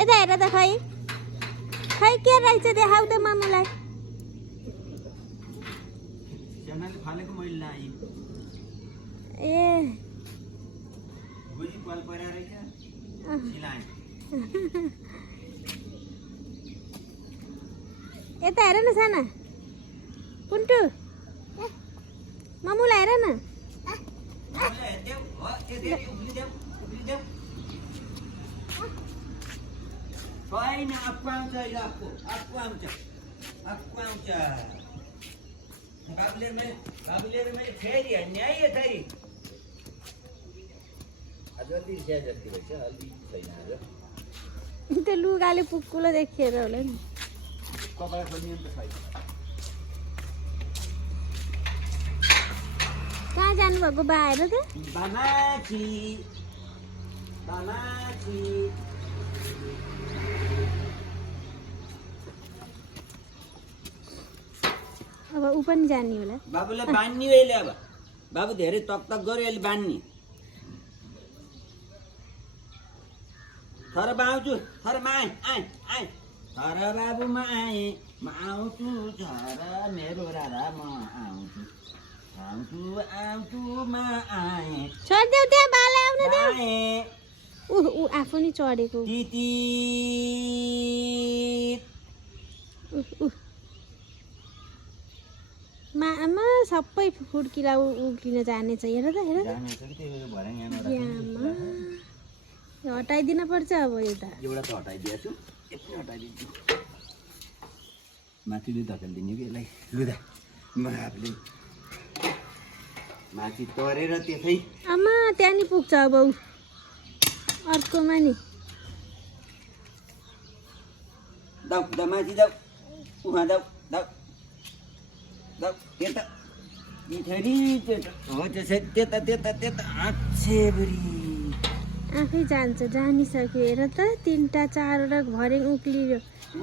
यता हेर त खै खै के रहेछ देखाउ त मामुलाई। ए यता हेर न साना पुन्टु मामुलाई हेर न। होइन आफू आउँछ अहिले आफू आउँछ बाबुले मैले फेरि हान्ने है यसरी आज अलि स्याहार जति रहेछ अलि छैन आज त्यो लुगाले पुक्कुलो देखिएर होला नि। कपडा खोल्ने त छैन। कहाँ जानुभएको बा हेर त। बामाची अब ऊ पनि जाने होला। बाबुलाई बान्ने अहिले अब बाबु धेरै तक गऱ्यो अहिले बान्ने। थर बाउँछु थर मा आए थर बाबुमा आएँ म आउँछु झर मेरो राधा म आउँछु म आएँ छोड्देऊ त्यहाँ बाले आउन देऊ। आएँ ऊ आफू नि चढेको। मामा सबै फुड्किला उक्लिन जानेछ हेर त हेर त। हटाइदिन पर्छ अब यता। एउटा त हटाइदिएको छु यति हटाइदिन्छु माथिले धकेलिदिने कि यसलाई लुदा आफूले माथि तरेर त्यसै आमा त्यहाँ नि पुग्छ अब ऊ अर्कोमा नि। दाउ माथि दाउ उहाँ दाउ त्यता मिठरी हो त्यसै त्यता आछेबरी आफै जान्छ जानिसक्यो हेर त 3टा 4वटा भरे उक्लियो।